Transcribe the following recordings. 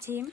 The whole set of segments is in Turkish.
Team.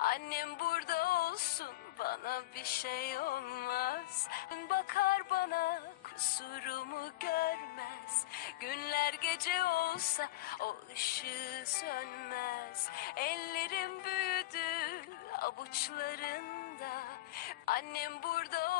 Annem burada olsun bana bir şey olmaz. Bakar bana kusurumu görmez. Günler gece olsa o ışığı sönmez. Ellerim büyüdü avuçlarında. Annem burada olsun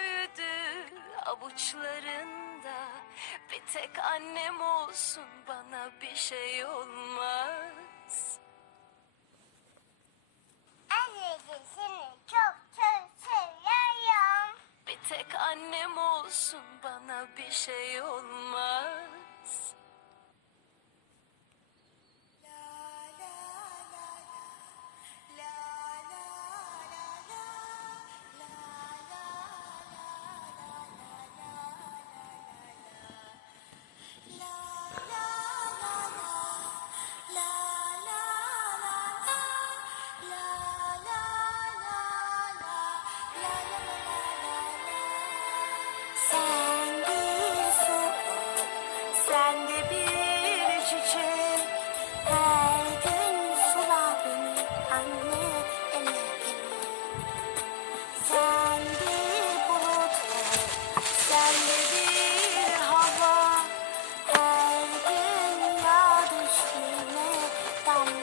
Avuçlarında Bir tek annem olsun Bana bir şey olmaz Anneciğim seni çok çok seviyorum. Bir tek annem olsun bana bir şey olmaz.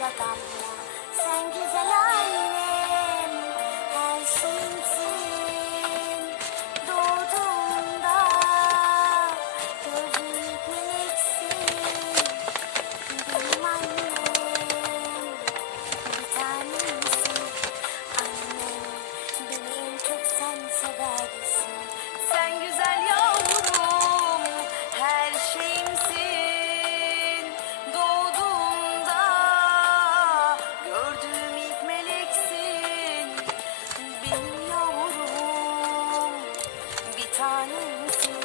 Alabama. Bir tanemsin.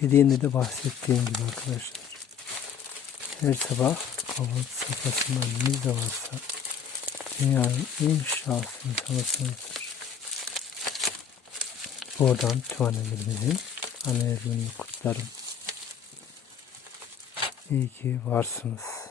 Hediyende de bahsettiğim gibi arkadaşlar. Her sabah kahvaltı sofrasında annemiz de varsa dünyanın en şanslı insanısınızdır. Buradan tüm annelerimizin kutlarım. İyi ki varsınız.